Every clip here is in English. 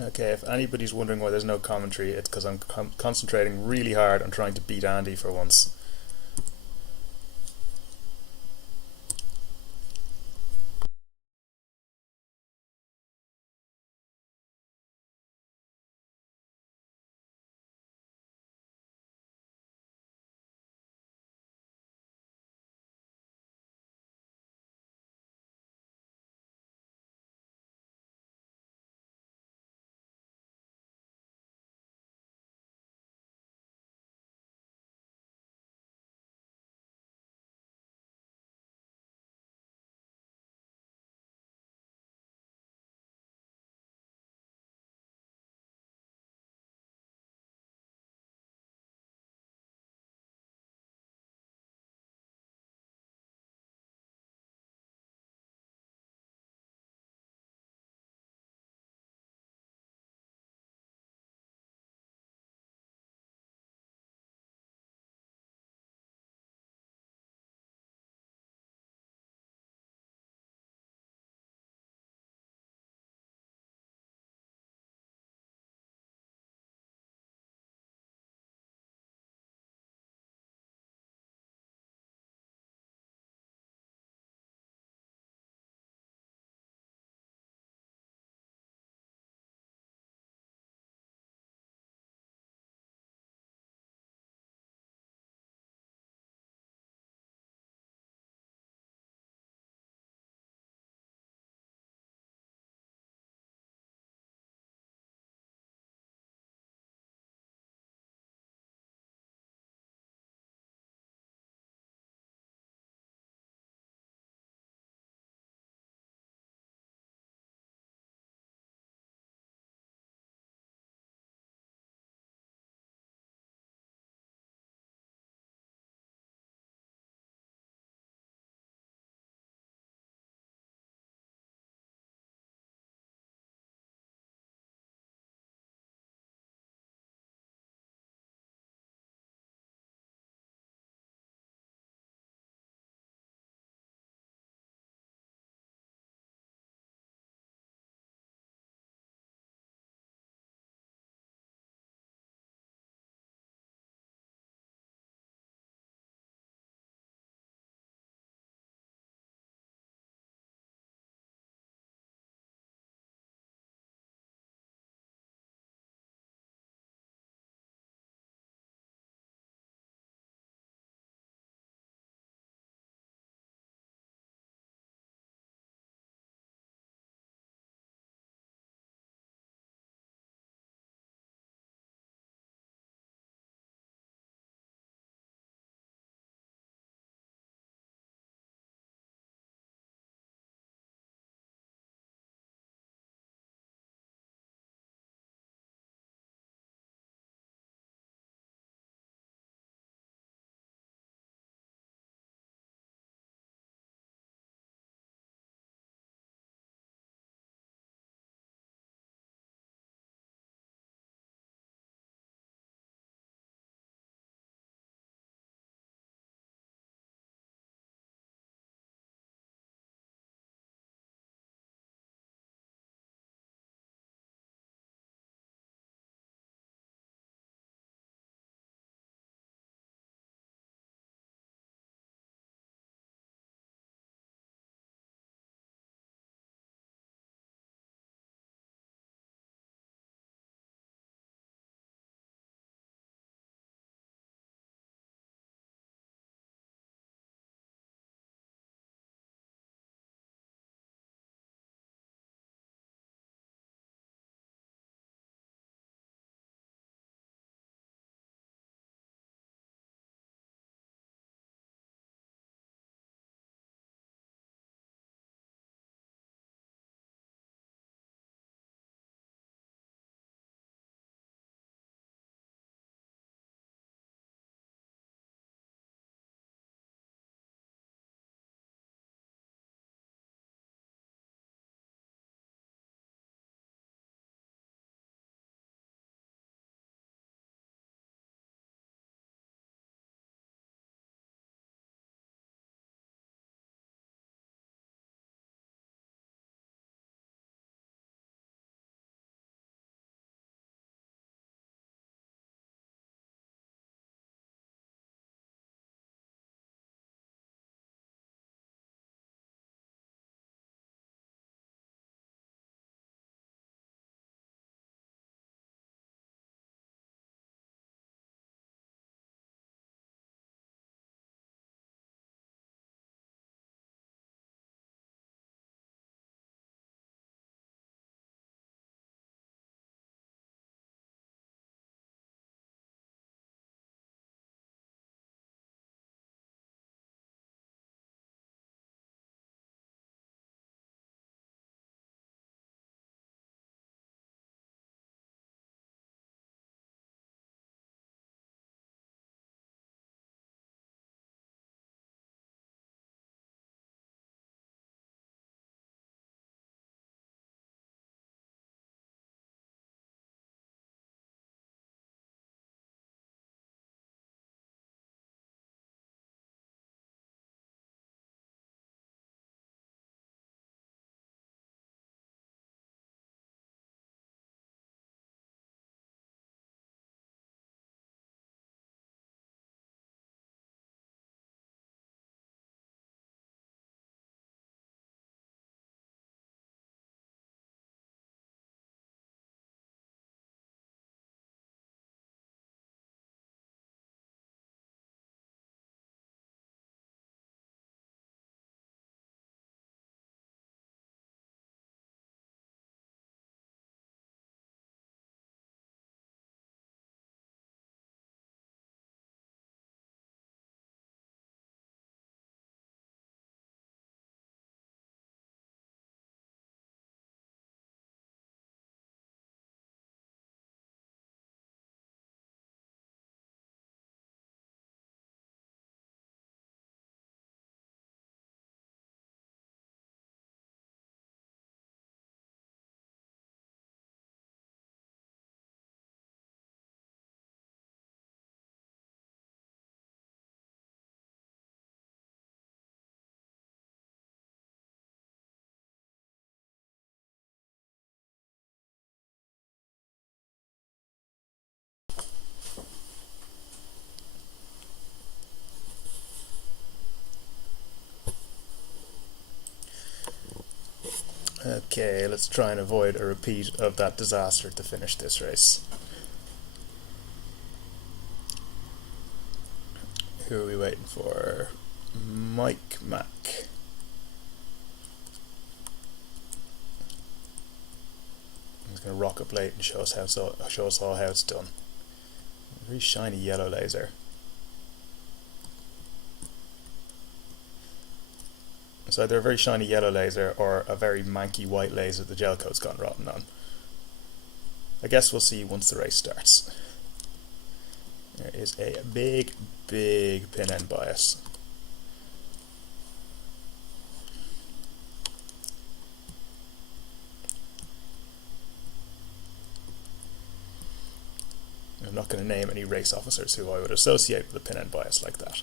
Okay, if anybody's wondering why there's no commentary, it's because I'm concentrating really hard on trying to beat Andy for once. Okay, let's try and avoid a repeat of that disaster to finish this race. Who are we waiting for? Mike Mack. He's going to rock up late and show us all how it's done. A very shiny yellow laser. It's either a very shiny yellow laser or a very manky white laser the gel coat's gone rotten on. I guess we'll see once the race starts. There is a big pin end bias. I'm not going to name any race officers who I would associate with a pin end bias like that.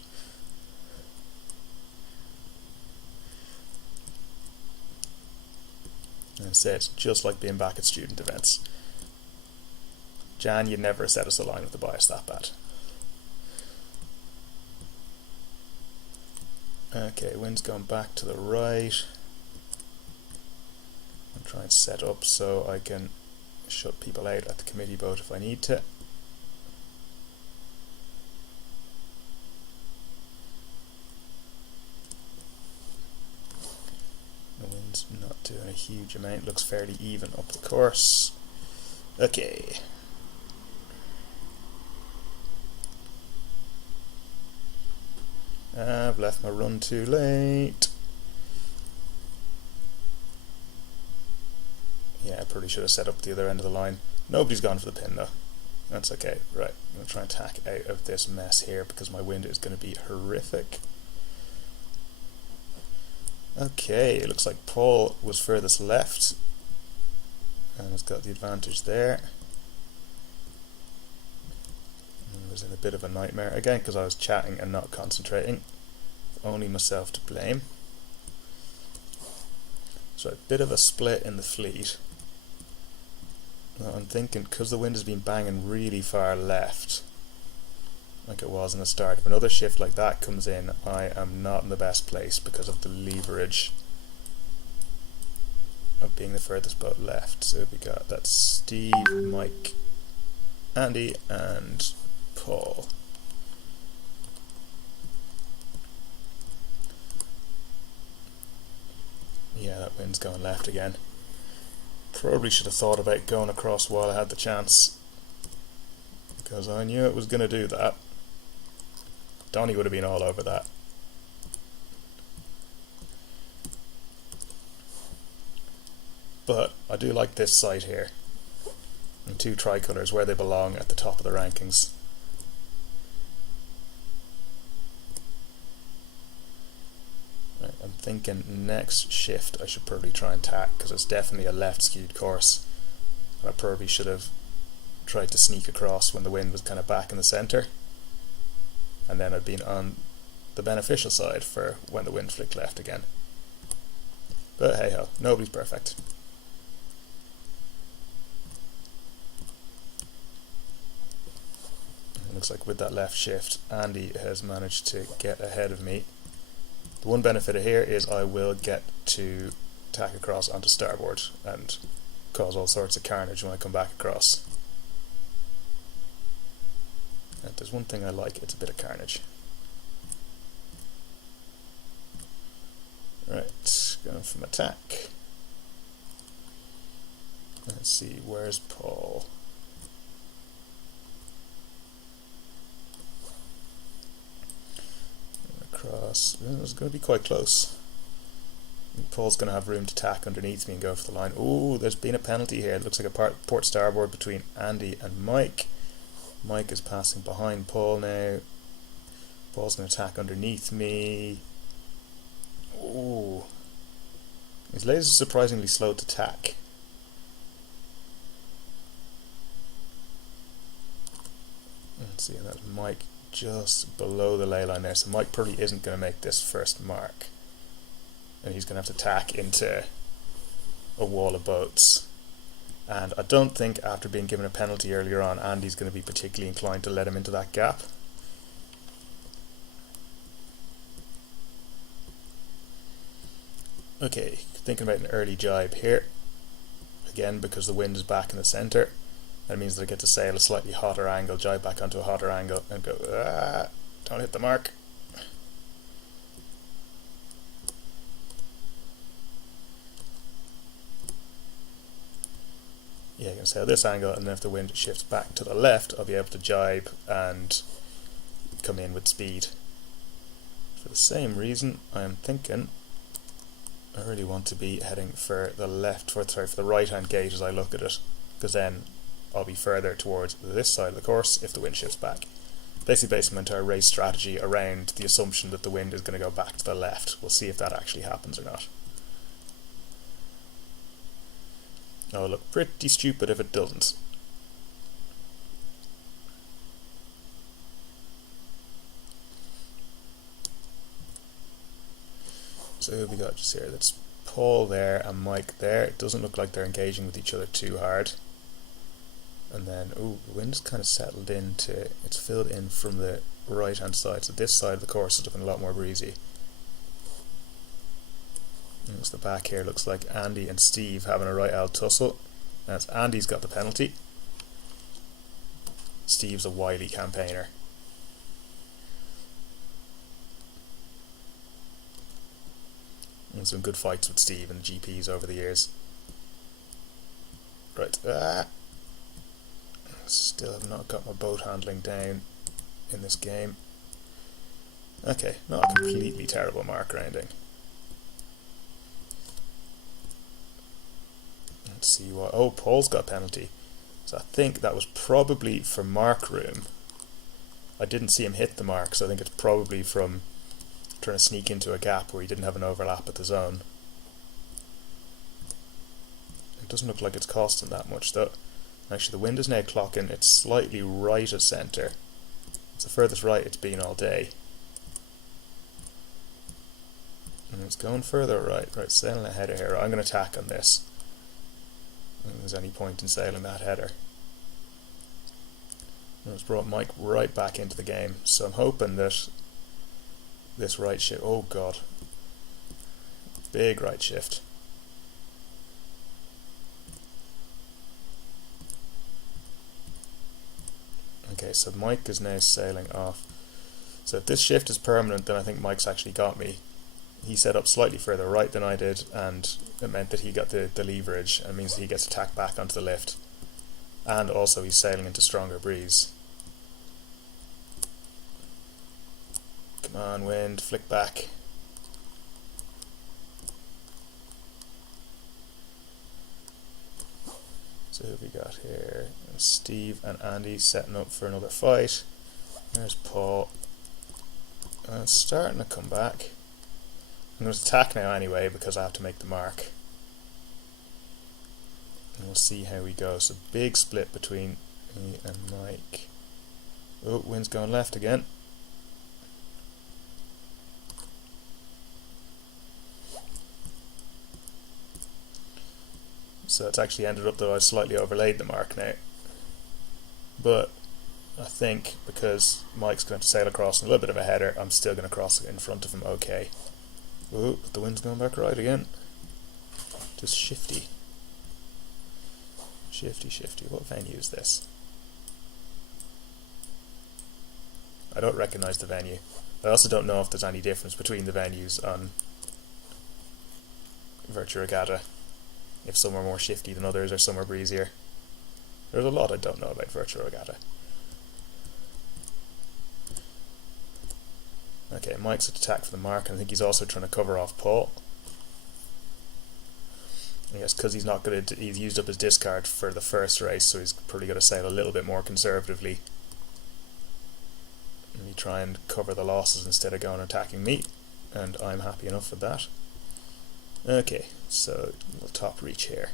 And it's just like being back at student events. Jan, you'd never set us a line with the bias that bad. Okay, wind's going back to the right. I'm trying to set up so I can shut people out at the committee boat if I need to. The wind's not doing a huge amount, looks fairly even up the course. Okay. I've left my run too late. Yeah, I probably should have set up the other end of the line. Nobody's gone for the pin though. That's okay. Right, I'm going to try and tack out of this mess here because my wind is going to be horrific. Okay, it looks like Paul was furthest left and has got the advantage there. I was in a bit of a nightmare again because I was chatting and not concentrating. Only myself to blame. So a bit of a split in the fleet. Now I'm thinking because the wind has been banging really far left, like it was in the start, if another shift like that comes in, I am not in the best place because of the leverage of being the furthest boat left. So we got that's Steve, Mike, Andy and Paul. Yeah, that wind's going left again. Probably should have thought about going across while I had the chance, because I knew it was going to do that. Donnie would have been all over that. But I do like this site here. And two tricolours where they belong at the top of the rankings. Right, I'm thinking next shift I should probably try and tack because it's definitely a left skewed course. And I probably should have tried to sneak across when the wind was kind of back in the centre. And then I'd been on the beneficial side for when the wind flicked left again. But hey ho, nobody's perfect. It looks like with that left shift, Andy has managed to get ahead of me. The one benefit here is I will get to tack across onto starboard and cause all sorts of carnage when I come back across. And there's one thing I like, it's a bit of carnage. Right, going from attack. Let's see, where's Paul? Across, it's going to be quite close. Paul's going to have room to tack underneath me and go for the line. Oh, there's been a penalty here. It looks like a port starboard between Andy and Mike. Mike is passing behind Paul now. Paul's going to tack underneath me. Oh, his laser's surprisingly slow to tack. Let's see, and that's Mike just below the ley line there. So Mike probably isn't going to make this first mark. And he's going to have to tack into a wall of boats. And I don't think after being given a penalty earlier on, Andy's going to be particularly inclined to let him into that gap. Okay, thinking about an early jibe here. Again, because the wind is back in the centre, that means that I get to sail a slightly hotter angle, jibe back onto a hotter angle, and go, don't hit the mark. Yeah, you can sail this angle, and then if the wind shifts back to the left, I'll be able to jibe and come in with speed. For the same reason, I'm thinking I really want to be heading for the for the right hand gate as I look at it, because then I'll be further towards this side of the course if the wind shifts back. Basically based my entire race strategy around the assumption that the wind is going to go back to the left. We'll see if that actually happens or not. It'll look pretty stupid if it doesn't. So who have we got just here? That's Paul there and Mike there. It doesn't look like they're engaging with each other too hard. And then, ooh, the wind's kind of settled into, it's filled in from the right hand side. So this side of the course is looking a lot more breezy. And the back here looks like Andy and Steve having a right out tussle. That's Andy's got the penalty. Steve's a wily campaigner. And some good fights with Steve and GPs over the years. Right, still have not got my boat handling down in this game. Okay, not a completely terrible mark rounding. Let's see what. Oh, Paul's got a penalty. So I think that was probably from mark room. I didn't see him hit the mark, so I think it's probably from trying to sneak into a gap where he didn't have an overlap at the zone. It doesn't look like it's costing that much though. Actually, the wind is now clocking. It's slightly right of centre. It's the furthest right it's been all day. And it's going further right. Right, sailing a header here. I'm going to tack on this. I don't think there's any point in sailing that header. And it's brought Mike right back into the game. So I'm hoping that this right shift. Oh god. Big right shift. Okay, so Mike is now sailing off. So if this shift is permanent, then I think Mike's actually got me. He set up slightly further right than I did, and it meant that he got the leverage, and it means that he gets to tack back onto the lift. And also he's sailing into stronger breeze. Come on, wind, flick back. So who have we got here? Steve and Andy setting up for another fight. There's Paul. And it's starting to come back. I'm going to attack now anyway because I have to make the mark. And we'll see how we go. So big split between me and Mike. Oh, wind's going left again. So it's actually ended up that I slightly overlaid the mark now. But I think because Mike's going to sail across in a little bit of a header, I'm still going to cross in front of him okay. Ooh, but the wind's going back right again. Just shifty. Shifty, shifty. What venue is this? I don't recognise the venue. I also don't know if there's any difference between the venues on Virtua Regatta. If some are more shifty than others or some are breezier. There's a lot I don't know about Virtua Regatta. Okay, Mike's at attack for the mark, and I think he's also trying to cover off Paul. I guess because he's used up his discard for the first race, so he's probably going to sail a little bit more conservatively. Maybe try and cover the losses instead of going attacking me, and I'm happy enough with that. Okay, so we'll top reach here.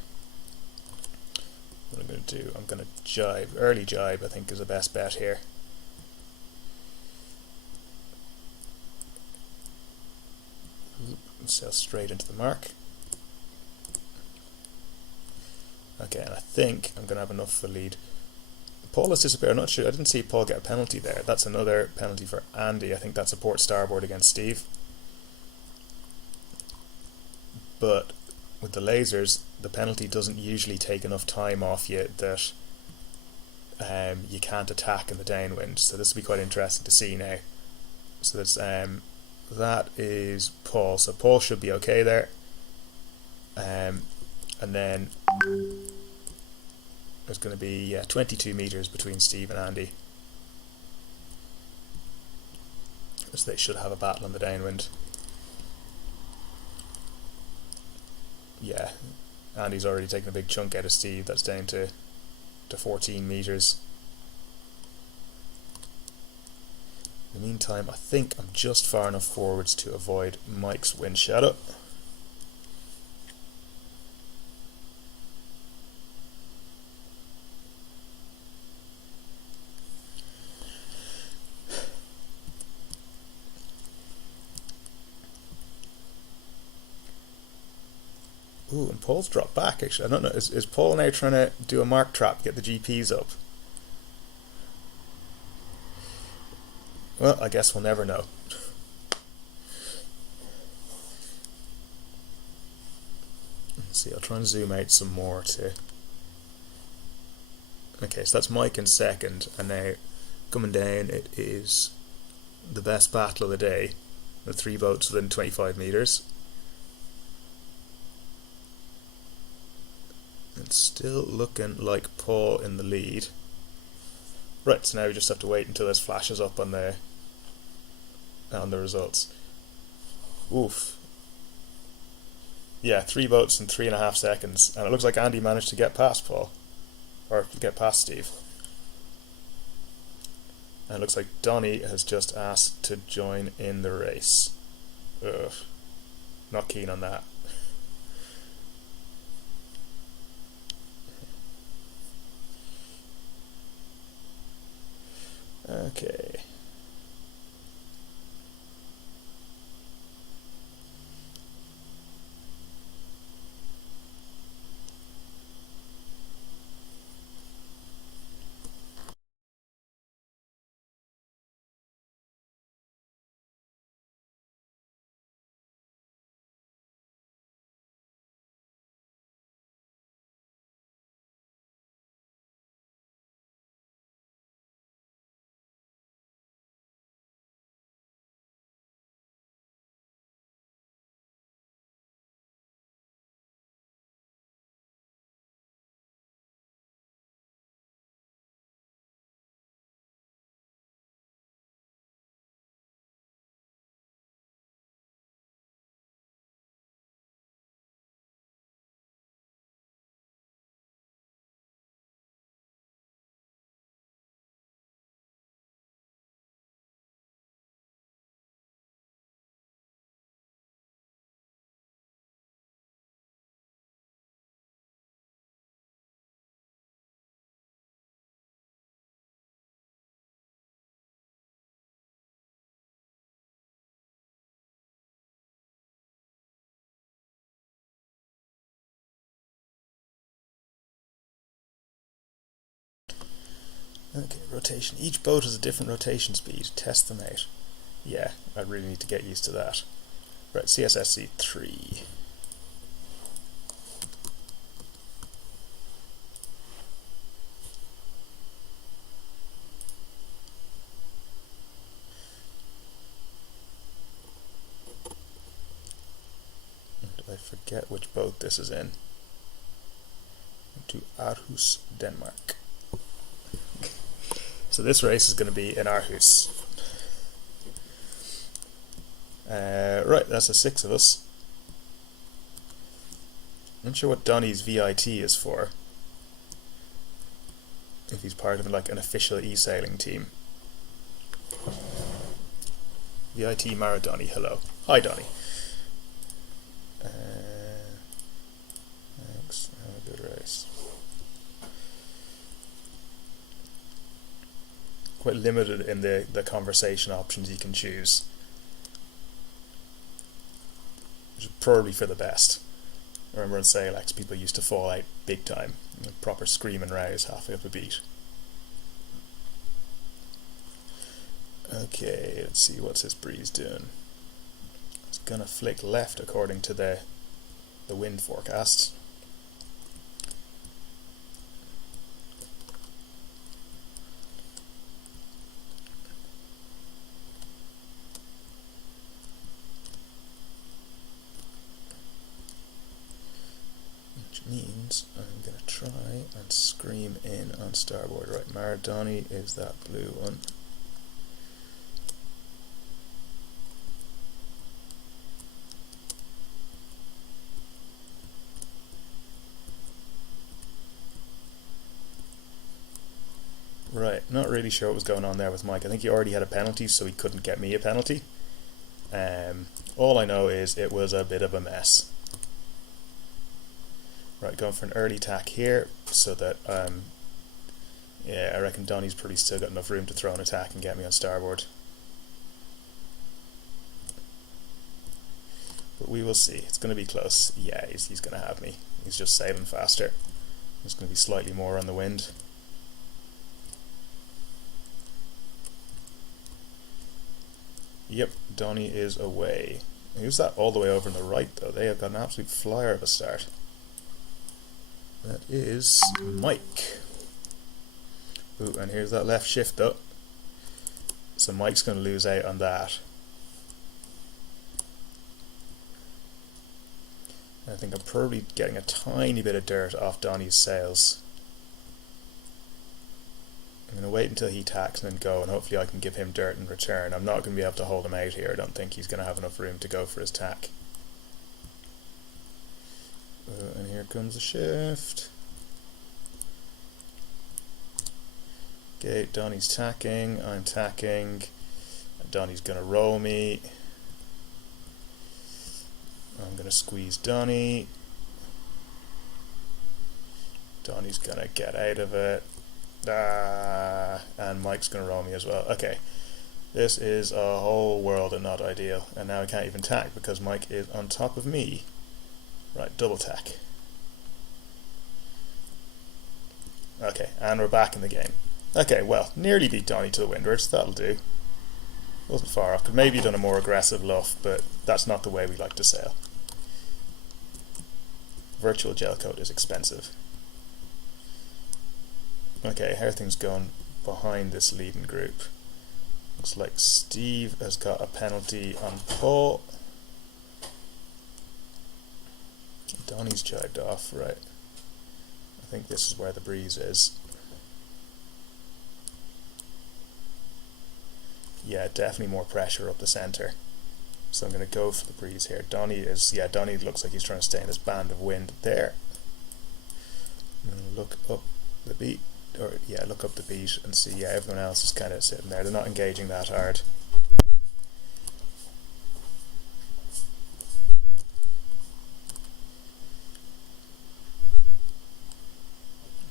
What I'm going to do, I'm going to jibe, early jibe I think is the best bet here. Sail straight into the mark. Okay, and I think I'm going to have enough for lead. Paul has disappeared. I'm not sure. I didn't see Paul get a penalty there. That's another penalty for Andy. I think that's a port starboard against Steve. but with the lasers, the penalty doesn't usually take enough time off you that you can't attack in the downwind. So this will be quite interesting to see now. So that's that is Paul. So Paul should be okay there. And then there's going to be 22 meters between Steve and Andy. So they should have a battle on the downwind. Yeah, Andy's already taken a big chunk out of Steve. That's down to 14 meters. In the meantime, I think I'm just far enough forwards to avoid Mike's wind shadow. Ooh, and Paul's dropped back actually. I don't know, is Paul now trying to do a mark trap, get the GPs up? Well, I guess we'll never know. Let's see, I'll try and zoom out some more to... Okay, so that's Mike in second, and now coming down it is the best battle of the day, the 3 boats within 25 meters. It's still looking like Paul in the lead. Right, so now we just have to wait until this flashes up on the results. Oof. Yeah, 3 boats in 3.5 seconds, and it looks like Andy managed to get past Paul, or get past Steve. And it looks like Donnie has just asked to join in the race. Ugh, not keen on that. Okay. Okay, rotation. Each boat has a different rotation speed. Test them out. Yeah, I really need to get used to that. Right, CSSC 3. I forget which boat this is in. To Aarhus, Denmark. So this race is going to be in Aarhus. Right, that's the 6 of us. I'm not sure what Donnie's VIT is for. If he's part of like an official e-sailing team. VIT Mara Donnie, hello. Hi Donnie. Thanks, have a good race. Quite limited in the conversation options you can choose, which is probably for the best. I remember in Sailex people used to fall out big time, proper scream and rouse halfway up a beat. Okay, let's see what's this breeze doing. It's gonna flick left according to the the wind forecast. Which means I'm going to try and scream in on starboard. Right, Maradoni is that blue one. Right, not really sure what was going on there with Mike. I think he already had a penalty, so he couldn't get me a penalty. All I know is it was a bit of a mess. Right, going for an early tack here, so that, yeah, I reckon Donny's probably still got enough room to throw an attack and get me on starboard. But we will see. It's going to be close. Yeah, he's going to have me. He's just sailing faster. There's going to be slightly more on the wind. Yep, Donny is away. Who's that all the way over on the right though? They have got an absolute flyer of a start. That is Mike. Ooh, and here's that left shift though. So Mike's going to lose out on that. I think I'm probably getting a tiny bit of dirt off Donny's sails. I'm going to wait until he tacks and then go, and hopefully I can give him dirt in return. I'm not going to be able to hold him out here. I don't think he's going to have enough room to go for his tack. And here comes the shift. Okay, Donny's tacking, I'm tacking, and Donny's going to roll me. I'm going to squeeze Donny. Donny's going to get out of it. And Mike's going to roll me as well. Okay, this is a whole world of not ideal, and now I can't even tack because Mike is on top of me. Right, double tack. Okay, and we're back in the game. Okay, well, nearly beat Donny to the windwards. That'll do. Wasn't far off. Could maybe done a more aggressive luff, but that's not the way we like to sail. Virtual gel coat is expensive. Okay, how are things going behind this leading group? Looks like Steve has got a penalty on Paul. Donny's jibed off, right. I think this is where the breeze is. Yeah, definitely more pressure up the centre. So I'm going to go for the breeze here. Donny looks like he's trying to stay in this band of wind there. I'm going to look up the beat. Look up the beat and see, yeah, everyone else is kind of sitting there. They're not engaging that hard.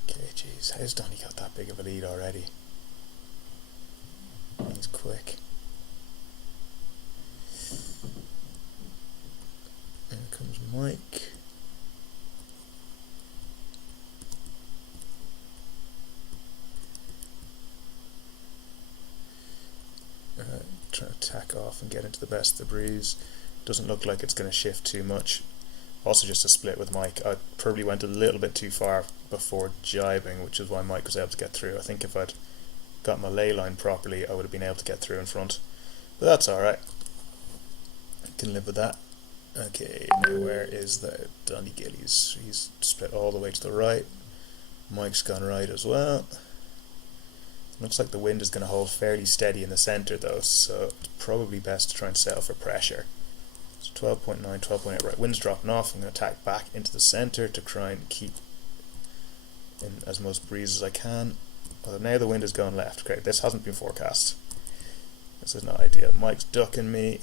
Okay, jeez, how's Donny got that big of a lead already? He's quick. Here comes Mike. Trying to tack off and get into the best of the breeze. Doesn't look like it's going to shift too much. Also just a split with Mike. I probably went a little bit too far before jibing, which is why Mike was able to get through. I think if I'd got my ley line properly, I would have been able to get through in front. But that's alright. I can live with that. Okay, now where is the Donny Gillies? He's split all the way to the right. Mike's gone right as well. Looks like the wind is going to hold fairly steady in the centre though, so it's probably best to try and settle for pressure. So 12.9, 12.8, right, wind's dropping off. I'm going to tack back into the centre to try and keep in as most breeze as I can. Well, now the wind is going left. Great, this hasn't been forecast. This is not ideal. Mike's ducking me.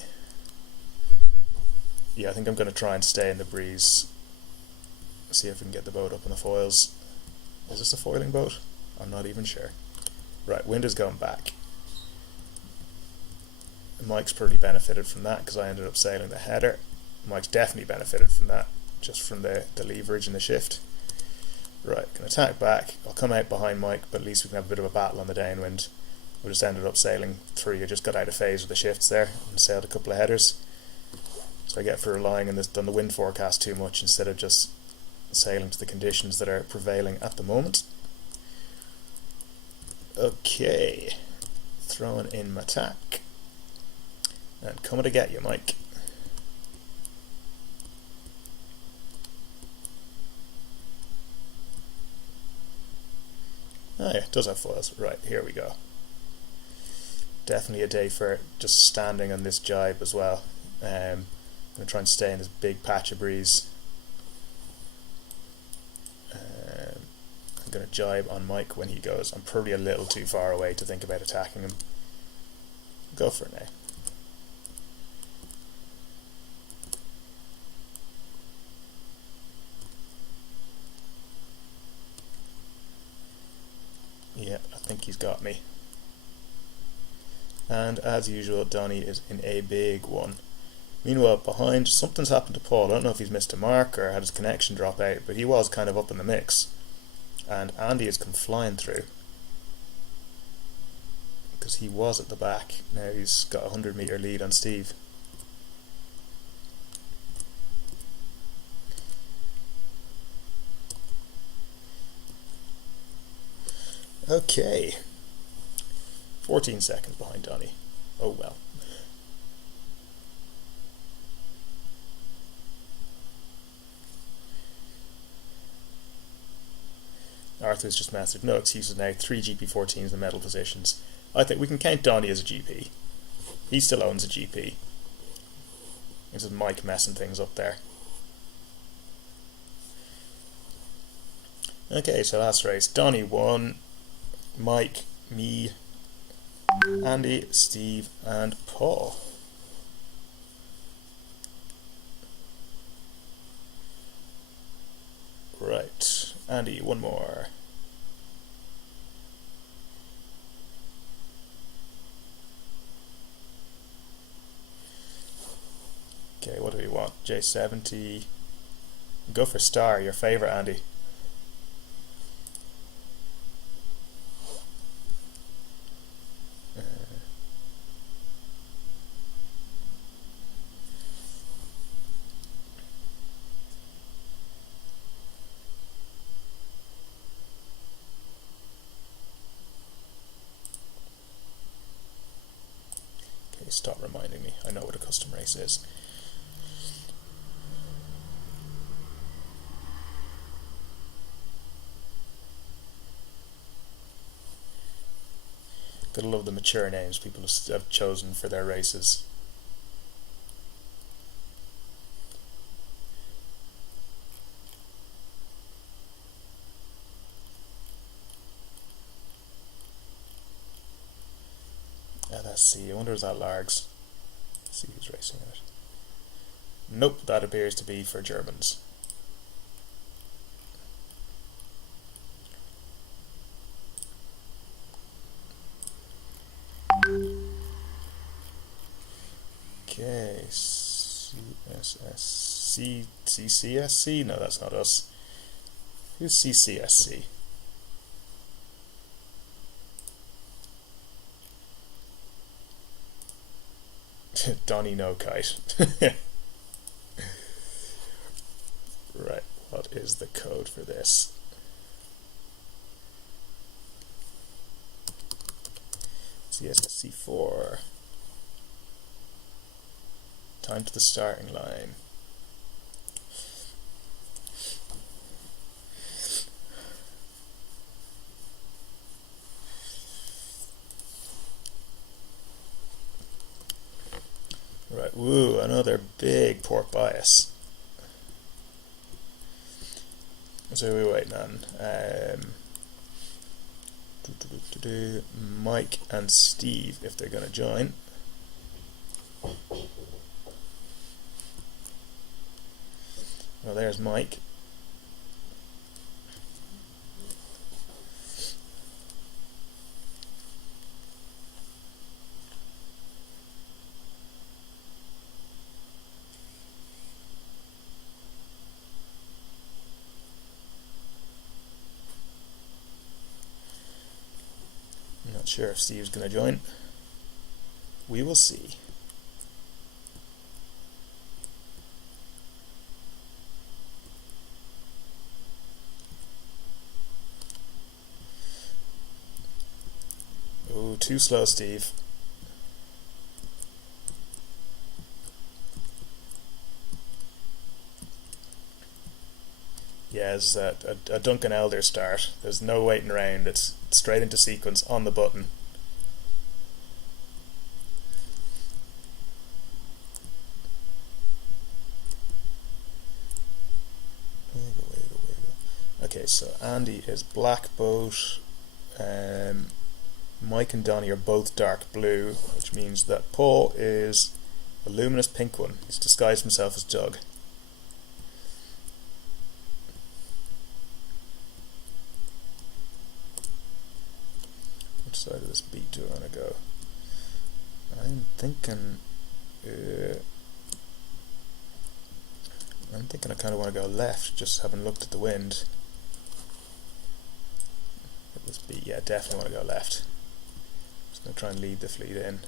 Yeah, I think I'm going to try and stay in the breeze. See if we can get the boat up on the foils. Is this a foiling boat? I'm not even sure. Right, wind is going back. Mike's pretty benefited from that because I ended up sailing the header. Mike's definitely benefited from that, just from the leverage and the shift. Right, gonna tack back. I'll come out behind Mike, but at least we can have a bit of a battle on the downwind. We just ended up sailing through. I just got out of phase with the shifts there and sailed a couple of headers. So I get for relying on the wind forecast too much instead of just sailing to the conditions that are prevailing at the moment. Okay, throwing in my tack and coming to get you, Mike. Oh yeah, it does have foils. Right, here we go. Definitely a day for just standing on this jibe as well. I'm going to try and stay in this big patch of breeze. I'm going to jibe on Mike when he goes. I'm probably a little too far away to think about attacking him. Go for it now. Yeah, I think he's got me. And as usual, Donny is in a big one. Meanwhile, behind, something's happened to Paul. I don't know if he's missed a mark or had his connection drop out, but he was kind of up in the mix. And Andy has come flying through, because he was at the back. Now he's got a 100-metre lead on Steve. Okay, 14 seconds behind Donny. Oh well. Arthur's just mastered. No excuses now. 3 GP14s in the medal positions. I think we can count Donny as a GP. He still owns a GP. This is Mike messing things up there. Okay, so last race. Donny won. Mike, me, Andy, Steve, and Paul. Right, Andy, one more. Okay, what do we want? J70. Go for star, your favourite, Andy. Stop reminding me. I know what a custom race is. Gotta love the mature names people have chosen for their races. LSC, I wonder is that Largs? Let's see who's racing in it. Nope, that appears to be for Germans. Okay, CSSC, CCSC? No, that's not us. Who's CCSC? Donny No Kite. Right, what is the code for this? CSSC 4. Time to the starting line. Right, woo, another big port bias. So we're waiting on Mike and Steve if they're going to join. Well, there's Mike. Not sure if Steve's going to join. We will see. too slow, Steve. Yeah, it's a Duncan Elder start. There's no waiting around. It's straight into sequence on the button. Okay, so Andy is black boat. Mike and Donnie are both dark blue, which means that Paul is a luminous pink one. He's disguised himself as Doug. Which side of this beat do I want to go? I'm thinking I kind of want to go left, just having looked at the wind. This beat, yeah, definitely want to go left. Just going to try and lead the fleet in.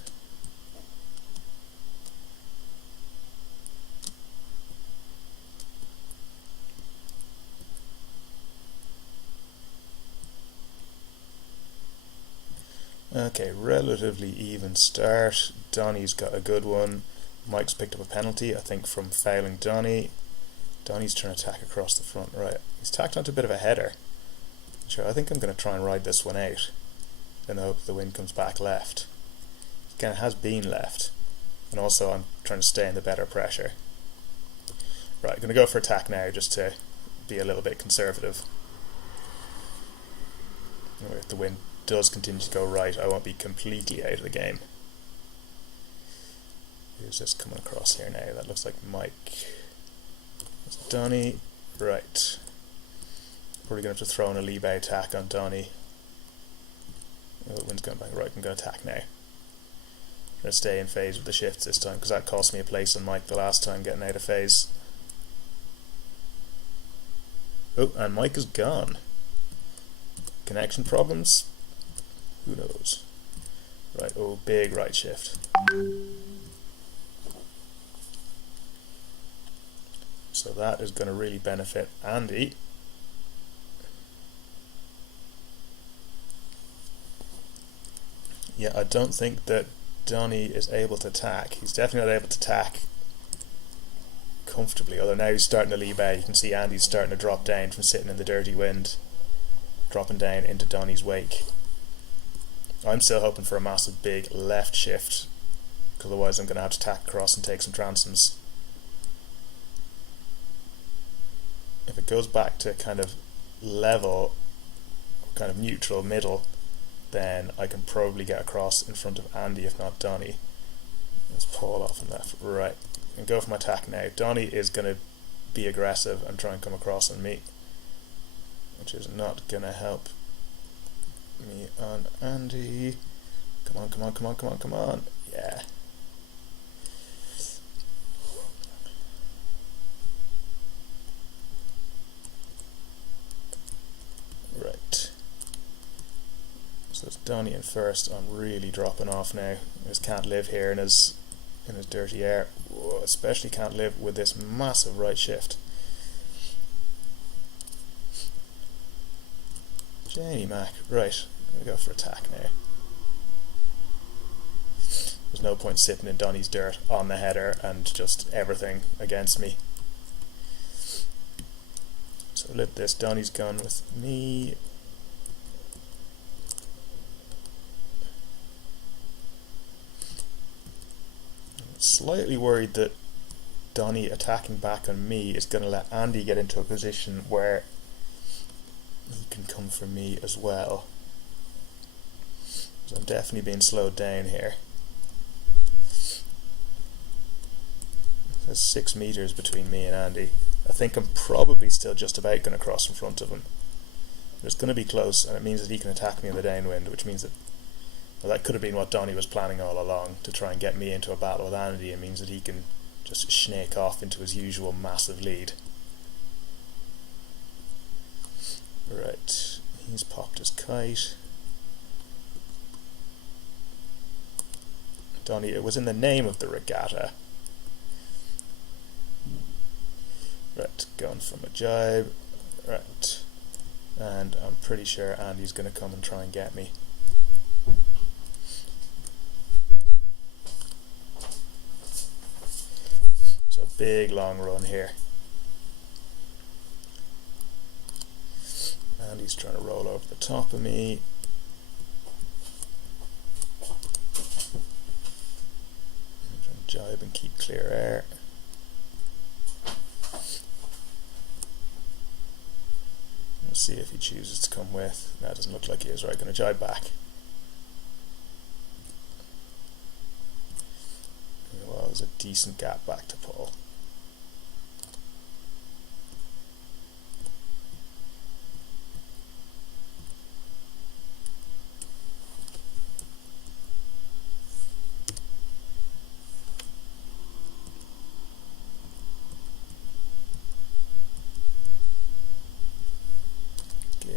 Okay, relatively even start. Donnie's got a good one. Mike's picked up a penalty, I think, from fouling Donnie. Donnie's trying to attack across the front right. He's tacked onto a bit of a header. Sure, I think I'm going to try and ride this one out and hope the wind comes back left. Again, it has been left, and also I'm trying to stay in the better pressure. Right, I'm going to go for attack now just to be a little bit conservative. If the wind does continue to go right, I won't be completely out of the game. Who's this coming across here now? That looks like Mike. That's Donnie. Right. Probably going to have to throw in a leeway attack on Donnie. Oh, the wind's going back. Right, I'm going to attack now. I'm going to stay in phase with the shifts this time, because that cost me a place on Mike the last time getting out of phase. Oh, and Mike is gone. Connection problems? Who knows? Right, oh, big right shift. So that is going to really benefit Andy. Yeah, I don't think that Donnie is able to tack. He's definitely not able to tack comfortably, although now he's starting to leave out. You can see Andy's starting to drop down from sitting in the dirty wind, dropping down into Donnie's wake. I'm still hoping for a massive big left shift, because otherwise I'm going to have to tack across and take some transoms. If it goes back to kind of level, kind of neutral middle, then I can probably get across in front of Andy, if not Donnie. Let's Paul off on left. Right, and go for my attack now. Donnie is going to be aggressive and try and come across on me, which is not going to help me on Andy. Come on, come on, come on, come on, come on. Yeah. Right. So it's Donnie in first. I'm really dropping off now. I just can't live here in his dirty air. Whoa, especially can't live with this massive right shift. Janie Mac. Right, I'm going to go for attack now. There's no point sitting in Donnie's dirt on the header and just everything against me. So let this. Donnie's gone with me. Slightly worried that Donnie attacking back on me is going to let Andy get into a position where he can come for me as well. So I'm definitely being slowed down here. There's 6 meters between me and Andy. I think I'm probably still just about going to cross in front of him. But it's going to be close, and it means that he can attack me in the downwind, which means that, well, that could have been what Donnie was planning all along, to try and get me into a battle with Andy. It means that he can just snake off into his usual massive lead. Right, he's popped his kite. Donnie, it was in the name of the regatta. Right, going from a jibe. Right, and I'm pretty sure Andy's going to come and try and get me. big long run here. And he's trying to roll over the top of me. I'm trying to jibe and keep clear air. We'll see if he chooses to come with. That doesn't look like he is. Right, going to jibe back. Well, there's a decent gap back to Paul.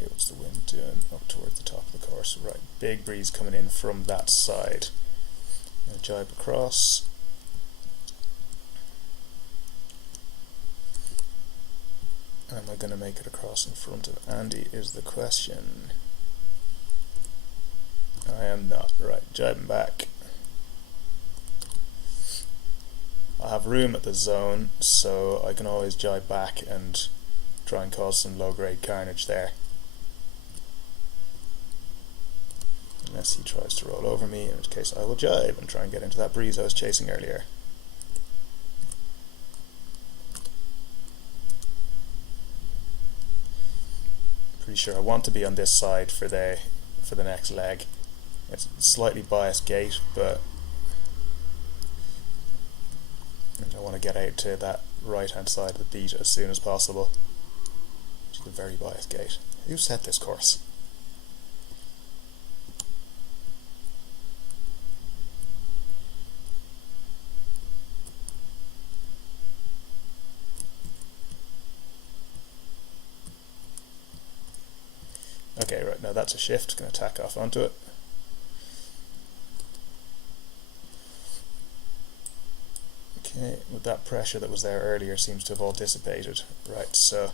What's the wind doing up towards the top of the course? Right, big breeze coming in from that side. I'm going to jibe across. Am I going to make it across in front of Andy is the question. I am not. Right, jibing back. I have room at the zone, so I can always jibe back and try and cause some low-grade carnage there. Unless he tries to roll over me, in which case I will jibe and try and get into that breeze I was chasing earlier. Pretty sure I want to be on this side for the next leg. It's a slightly biased gate, but I want to get out to that right hand side of the beat as soon as possible. Which is a very biased gate. Who set this course? Okay, right, now that's a shift, going to tack off onto it. Okay, with that pressure that was there earlier seems to have all dissipated. Right, so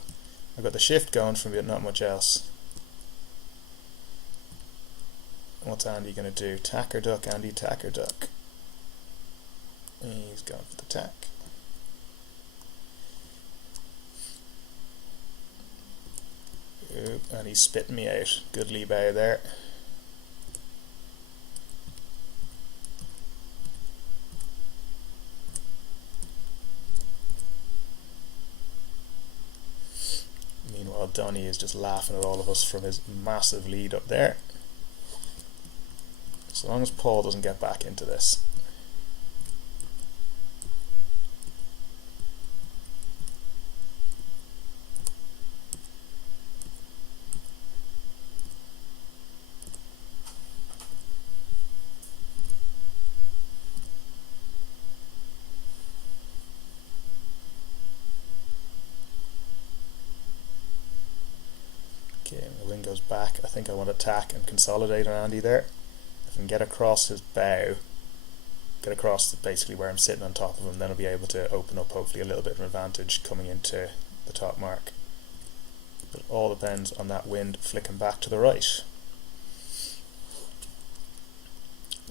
I've got the shift going from it, not much else. What's Andy going to do? Tack or duck, Andy, tack or duck? He's going for the tack. Ooh, and he's spitting me out. Good lee bow there. Meanwhile, Donny is just laughing at all of us from his massive lead up there. As long as Paul doesn't get back into this. Okay, the wind goes back. I think I want to tack and consolidate on Andy there. If I can get across his bow, get across basically where I'm sitting on top of him, then I'll be able to open up hopefully a little bit of an advantage coming into the top mark. But it all depends on that wind flicking back to the right,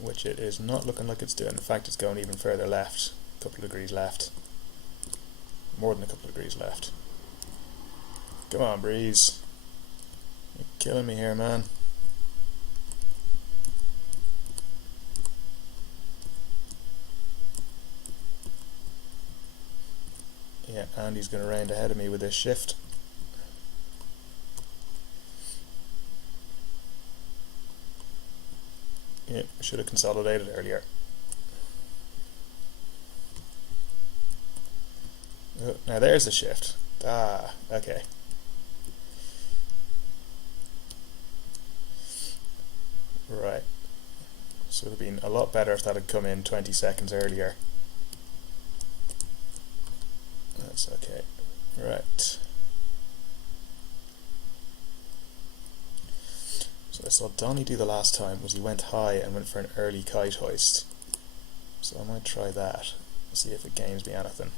which it is not looking like it's doing. In fact, it's going even further left, a couple of degrees left, more than a couple of degrees left. Come on, breeze. You're killing me here, man. Yeah, Andy's going to round ahead of me with this shift. Yeah, should have consolidated earlier. Oh, now there's the shift. Ah, okay. Right. So it would have been a lot better if that had come in 20 seconds earlier. That's okay. Right. So I saw Donny do the last time was he went high and went for an early kite hoist. So I might try that, see if it gains me anything.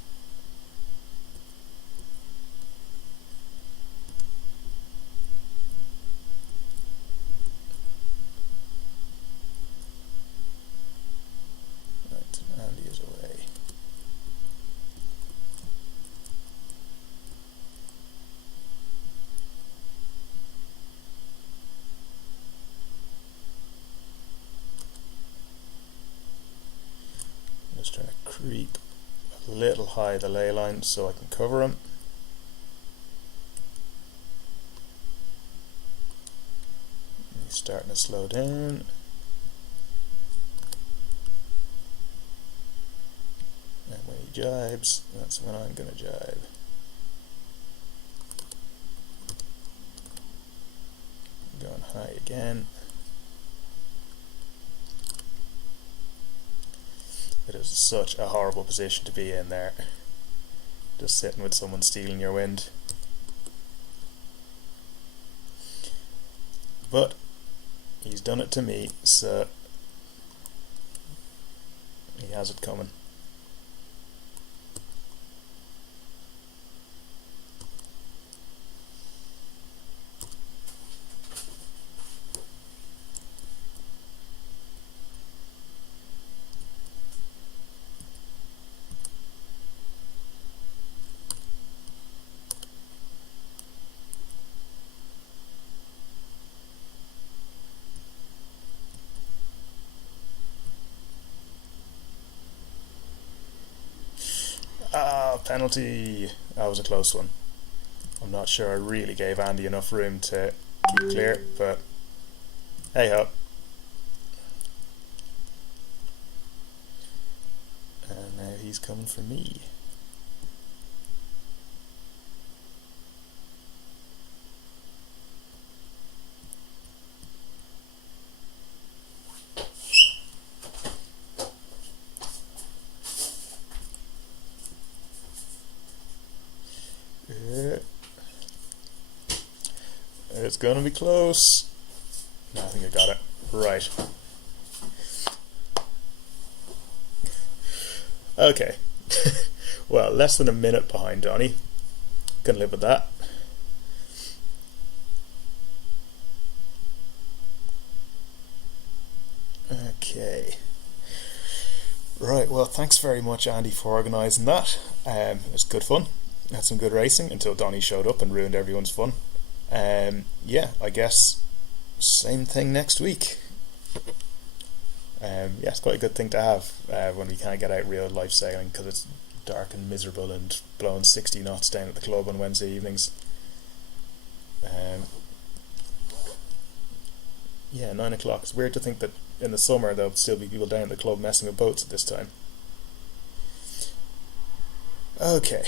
Right, Andy is away. creep a little high the ley line so I can cover him. He's starting to slow down. And when he jibes, that's when I'm going to jibe. Going high again. It is such a horrible position to be in there. Just sitting with someone stealing your wind. But he's done it to me, so he has it coming. Penalty. That was a close one. I'm not sure I really gave Andy enough room to keep clear, but hey ho. And now he's coming for me. It's gonna be close. No, I think I got it. Right. Okay. Well, less than a minute behind Donnie. Can live with that. Okay. Right, well, thanks very much, Andy, for organising that. It was good fun. Had some good racing until Donnie showed up and ruined everyone's fun. Yeah, I guess same thing next week. Yeah, it's quite a good thing to have when we can't get out real life sailing because it's dark and miserable and blowing 60 knots down at the club on Wednesday evenings. Yeah, 9 o'clock. It's weird to think that in the summer there'll still be people down at the club messing with boats at this time. Okay.